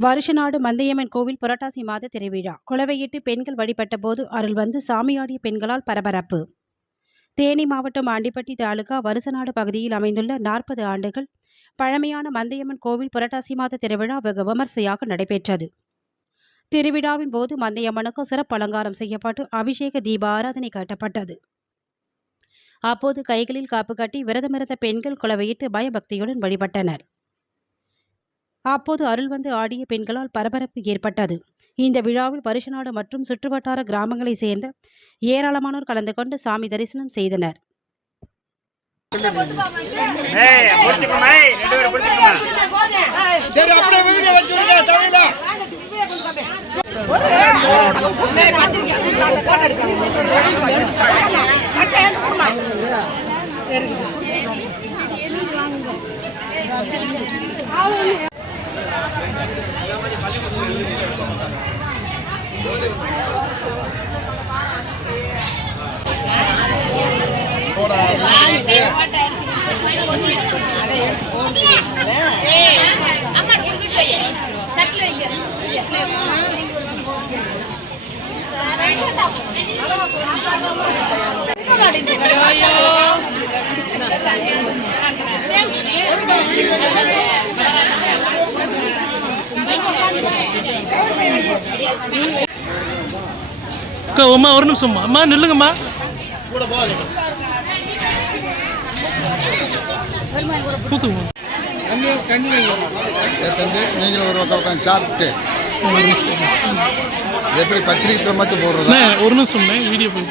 வருஷநாடு மந்தையம்மன் கோவில் புரட்டாசி மாத திருவிழா. குலவையிட்டு பெண்கள் வழிபட்ட போது அருள் வந்து சாமியாடிய பெண்களால் பரபரப்பு. தேனி மாவட்டம் ஆண்டிப்பட்டி தாலுகா வருசநாடு பகுதியில் அமைந்துள்ள நாற்பது ஆண்டுகள் பழமையான மந்தையம்மன் கோவில் புரட்டாசி மாத திருவிழா வெகு விமர்சையாக நடைபெற்றது. திருவிழாவின் போது மந்தையம்மனுக்கு சிறப்பு அலங்காரம் செய்யப்பட்டு அபிஷேக தீப ஆராதனை காட்டப்பட்டது. அப்போது கைகளில் காப்பு கட்டி விரதமிருந்த பெண்கள் குலவையிட்டு பயபக்தியுடன் வழிபட்டனர். அப்போது அருள் வந்து ஆடிய பெண்களால் பரபரப்பு ஏற்பட்டது. இந்த விழாவில் பரிசுநாடு மற்றும் சுற்றுவட்டார கிராமங்களைச் சேர்ந்த ஏராளமானோர் கலந்து கொண்டு சாமி தரிசனம் செய்தனர். சரி. அப்படியே அம்மா ஒரு நிமிஷம்மா அம்மா நில்லுங்கம்மா. தூக்குங்க. தம்பி நீங்களும் ஒரு பக்கம் உட்காந்து சாப்பிட்டு. எப்படி பத்திரிக்கை மட்டும் அண்ணே ஒரு நிமிஷம்ண்ணே வீடியோ போய்